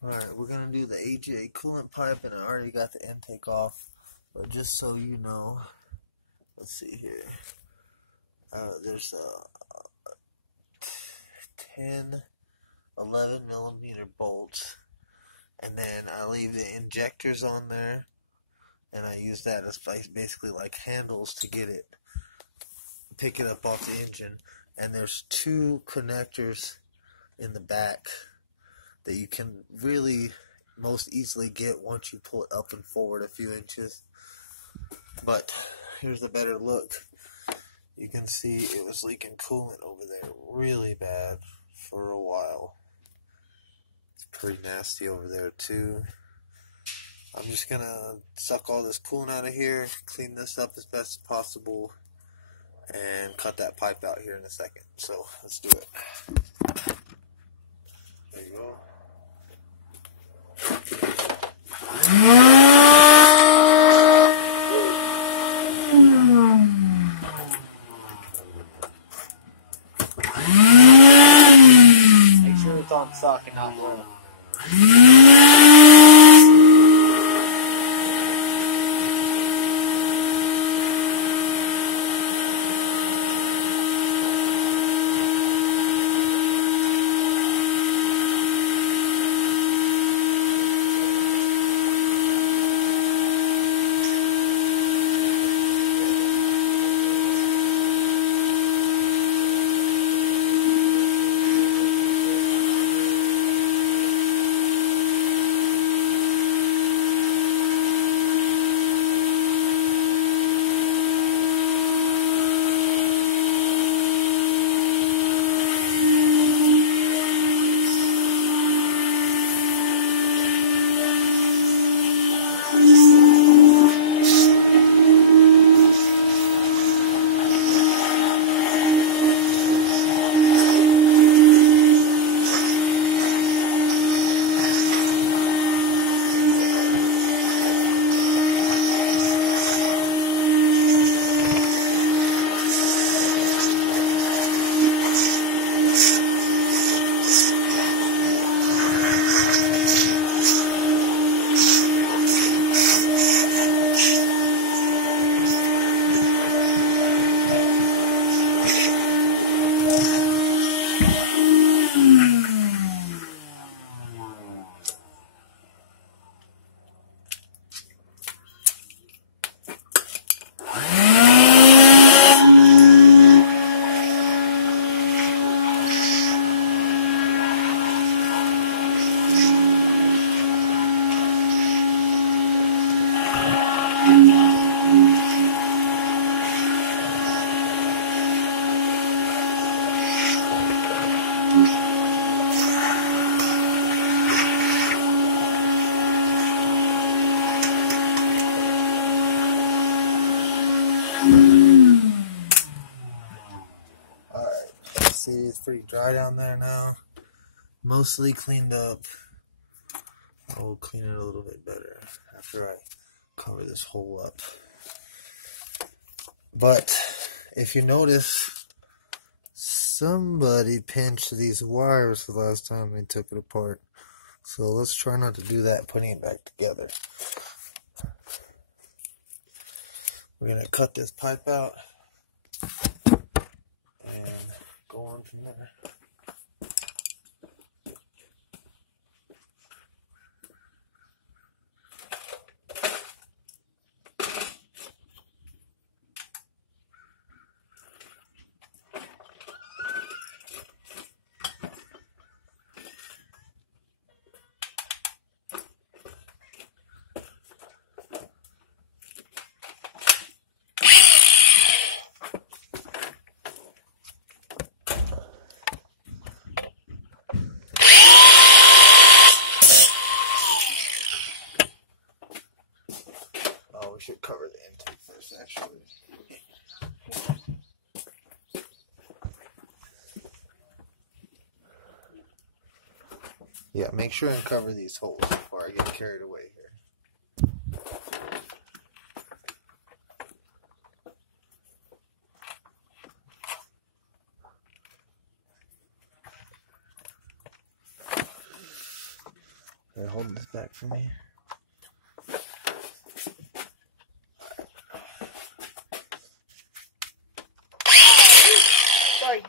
Alright, we're going to do the AJ coolant pipe, and I already got the intake off, but just so you know, let's see here, there's a 10, 11 millimeter bolts, and then I leave the injectors on there, and I use that as basically like handles to pick it up off the engine, and there's 2 connectors in the back that you can really most easily get once you pull it up and forward a few inches. But here's a better look. You can see it was leaking coolant over there really bad for a while. It's pretty nasty over there too. I'm just gonna suck all this coolant out of here, clean this up as best as possible, and cut that pipe out here in a second. So let's do it. There you go. Make sure it's on sock and not low. See, it's pretty dry down there now. Mostly cleaned up. I will clean it a little bit better after I cover this hole up. But if you notice, somebody pinched these wires the last time they took it apart. So let's try not to do that, putting it back together. We're going to cut this pipe out and go on from there. We should cover the intake first, actually. Yeah, make sure and cover these holes before I get carried away here. They're holding this back for me. Sorry.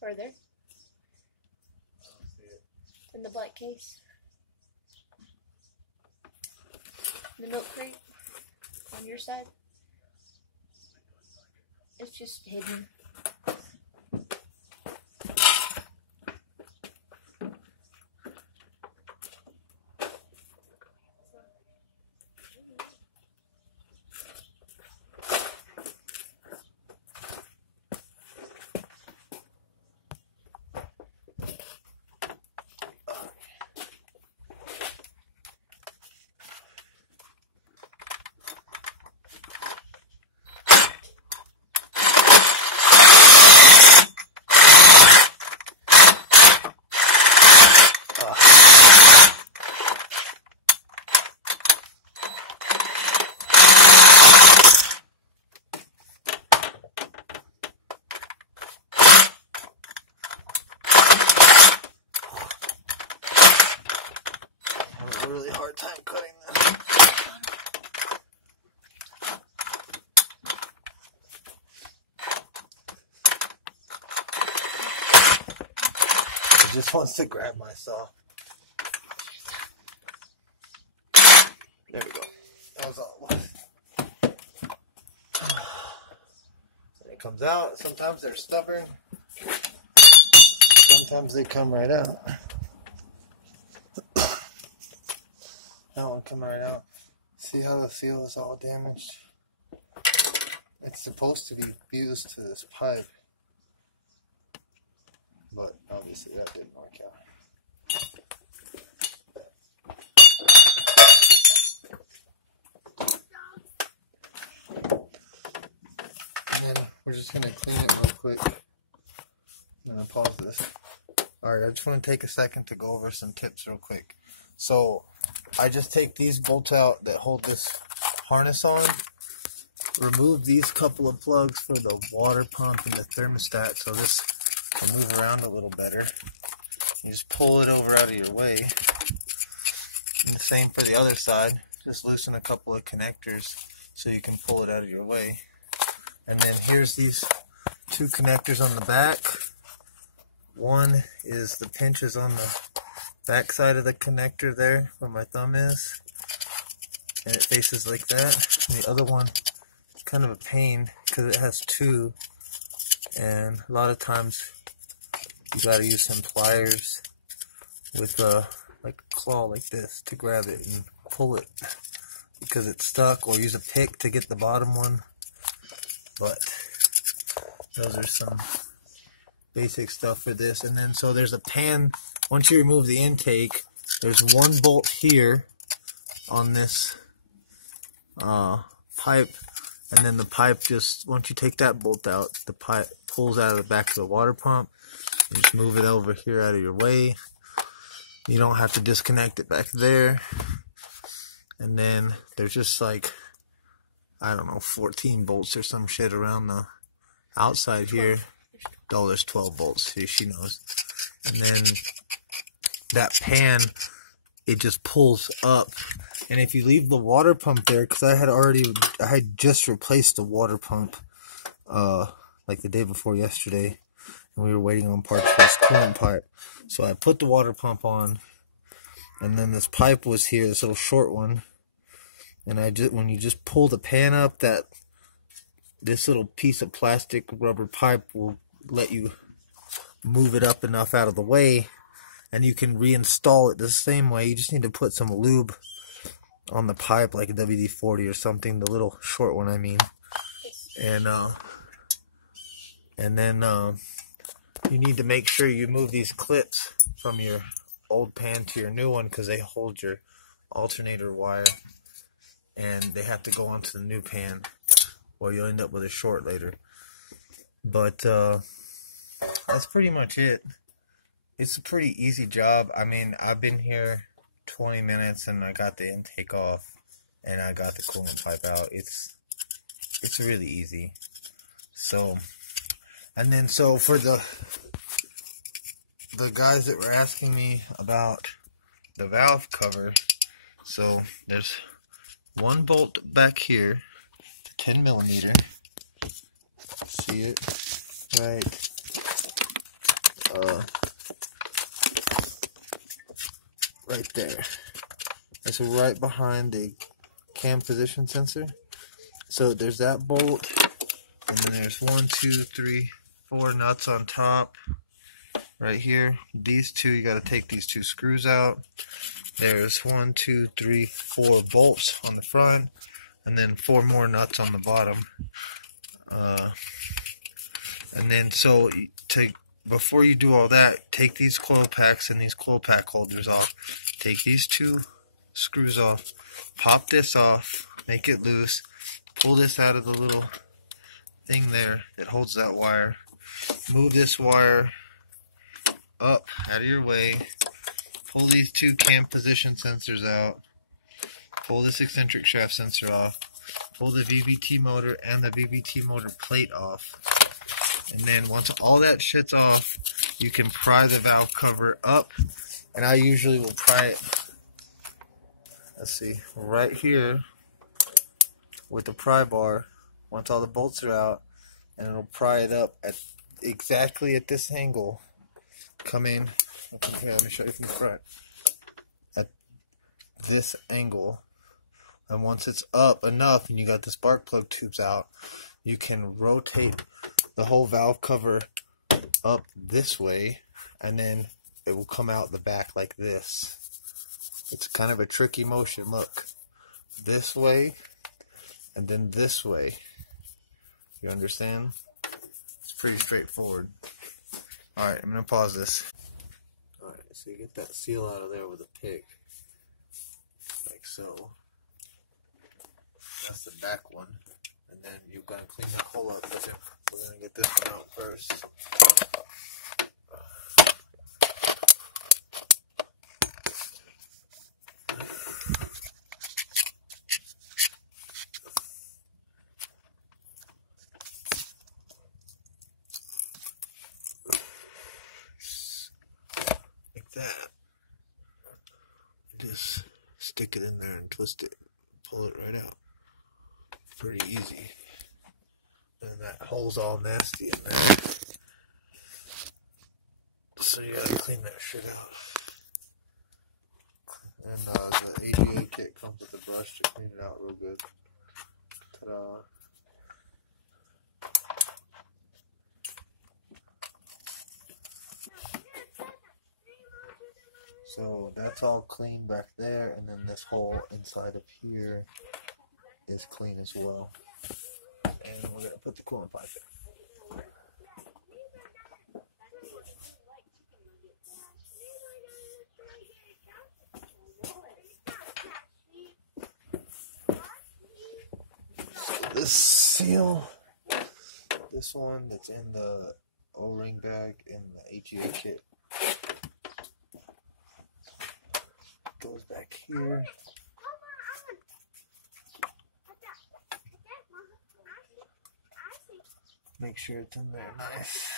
Further. In the black case. The milk crate on your side. It's just hidden. A really hard time cutting this. It just wants to grab my saw. There we go. That was all it was. It comes out. Sometimes they're stubborn. Sometimes they come right out. That one come right out. See how the seal is all damaged? It's supposed to be fused to this pipe, but obviously that didn't work out. And then we're just gonna clean it real quick. I'm gonna pause this. Alright, I just want to take a second to go over some tips real quick. So, I just take these bolts out that hold this harness on, remove these couple of plugs for the water pump and the thermostat so this will move around a little better. You just pull it over out of your way. And the same for the other side. Just loosen a couple of connectors so you can pull it out of your way. And then here's these two connectors on the back. One is the pinches on the back side of the connector there where my thumb is, and it faces like that. And the other one is kind of a pain because it has two, and a lot of times you gotta use some pliers with like a claw like this to grab it and pull it because it's stuck, or use a pick to get the bottom one. But those are some basic stuff for this. And then so there's a pan. Once you remove the intake, there's one bolt here on this pipe, and then the pipe just, once you take that bolt out, the pipe pulls out of the back of the water pump. You just move it over here out of your way. You don't have to disconnect it back there. And then there's just like, I don't know, 14 bolts or some shit around the outside here. Oh, there's 12 bolts. See, she knows. And then that pan, it just pulls up. And if you leave the water pump there, because I had just replaced the water pump like the day before yesterday, and we were waiting on parts for this coolant pipe. So I put the water pump on, and then this pipe was here, this little short one. And when you just pull the pan up, this little piece of plastic rubber pipe will let you move it up enough out of the way, and you can reinstall it the same way. You just need to put some lube on the pipe, like a WD-40 or something, the little short one I mean. And then you need to make sure you move these clips from your old pan to your new one because they hold your alternator wire and they have to go onto the new pan or you'll end up with a short later. But that's pretty much it. It's a pretty easy job. I mean, I've been here 20 minutes and I got the intake off and I got the coolant pipe out. It's really easy. So, and then so for the guys that were asking me about the valve cover, so there's one bolt back here, 10 millimeter. See it? Right. Right there. It's right behind the cam position sensor. So there's that bolt, and then there's 1, 2, 3, 4 nuts on top. Right here. These two, you got to take these two screws out. There's 1, 2, 3, 4 bolts on the front, and then 4 more nuts on the bottom. And then so before you do all that, take these coil packs and these coil pack holders off. Take these 2 screws off, pop this off, make it loose, pull this out of the little thing there that holds that wire, move this wire up out of your way, pull these 2 cam position sensors out, pull this eccentric shaft sensor off, pull the VVT motor and the VVT motor plate off, and then once all that shit's off, you can pry the valve cover up, and I usually will pry it, let's see, right here with the pry bar once all the bolts are out, and it'll pry it up at exactly at this angle. Come in, okay, let me show you from the front, at this angle, and once it's up enough and you got the spark plug tubes out, you can rotate the whole valve cover up this way, and then it will come out the back like this. It's kind of a tricky motion. Look, this way and then this way. You understand? It's pretty straightforward. Alright, I'm going to pause this. Alright, so you get that seal out of there with a pick. Like so. That's the back one. And then you're going to clean that hole up. We're going to get this one out first. That, just stick it in there and twist it, pull it right out. Pretty easy. And that hole's all nasty in there, so you gotta clean that shit out. And the AGA kit comes with a brush to clean it out real good. Ta-da. So that's all clean back there, and then this hole inside of here is clean as well. And we're going to put the coolant pipe in. So this seal, this one that's in the O-ring bag in the AGA kit, goes back here. Make sure it's in there nice.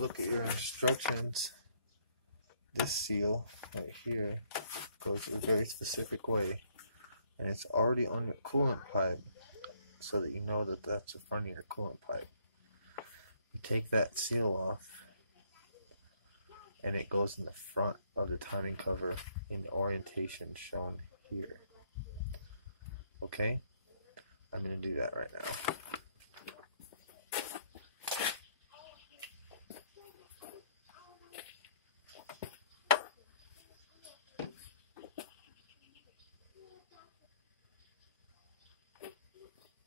Look at your instructions. This seal right here goes a very specific way, and it's already on your coolant pipe, so that you know that that's the front of your coolant pipe. You take that seal off, and it goes in the front of the timing cover in the orientation shown here. Okay? I'm going to do that right now.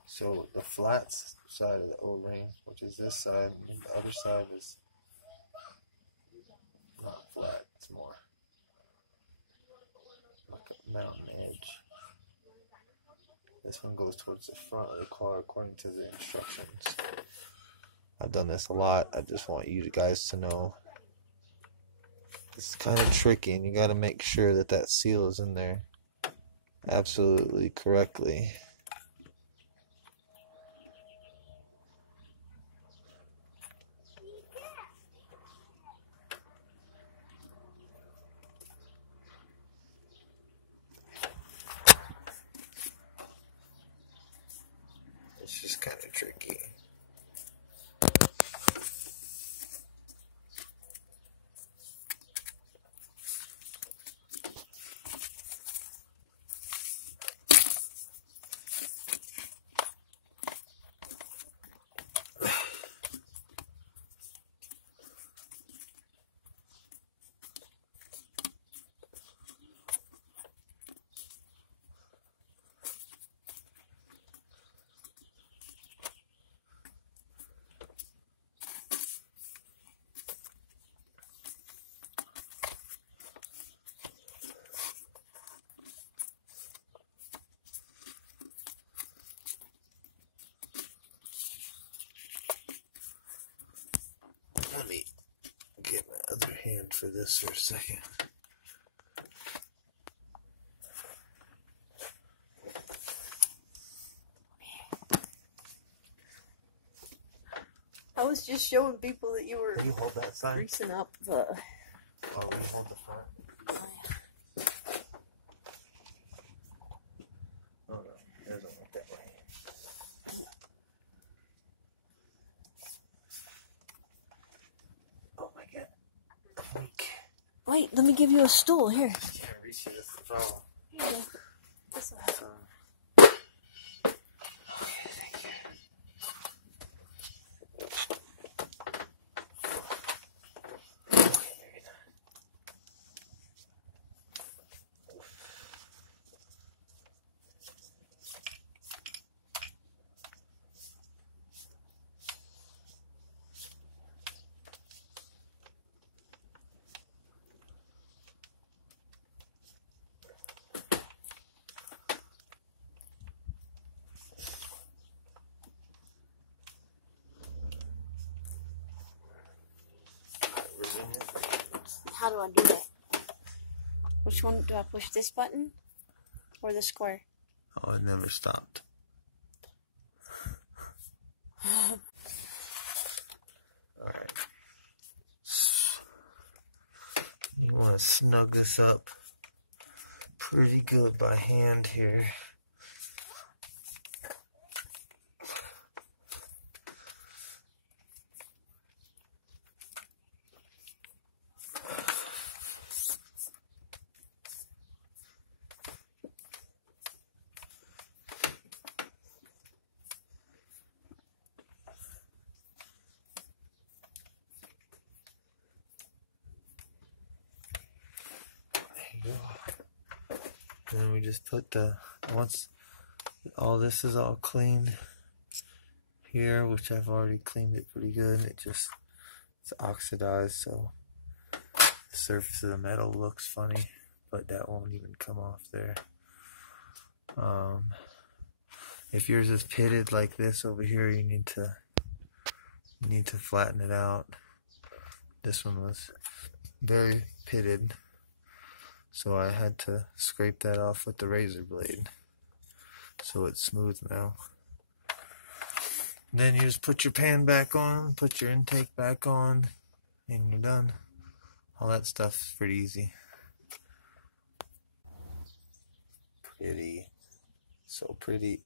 So the flat side of the O-ring, which is this side, and the other side is not flat, it's more like a mountain edge. This one goes towards the front of the car according to the instructions. I've done this a lot. I just want you guys to know it's kind of tricky, and you got to make sure that that seal is in there absolutely correctly. It's just kind of tricky. Let me get my other hand for this for a second. I was just showing people that you were Can you hold that side? greasing up the. Oh, we hold the front. Oh no, it doesn't work that way. Oh my god. I'm weak. Wait, let me give you a stool here. I can't reach it, that's the problem. Here you go. This will help. Thank you. How do I do that? Which one do I push? This button or the square? Oh, it never stopped. Alright. You want to snug this up pretty good by hand here. And then we just put once all this is all clean here, which I've already cleaned it pretty good, it's oxidized, so the surface of the metal looks funny, but that won't even come off there. If yours is pitted like this over here, you need to flatten it out. This one was very pitted, so I had to scrape that off with the razor blade, so it's smooth now. Then you just put your pan back on, put your intake back on, and you're done. All that stuff's pretty easy. Pretty, so pretty.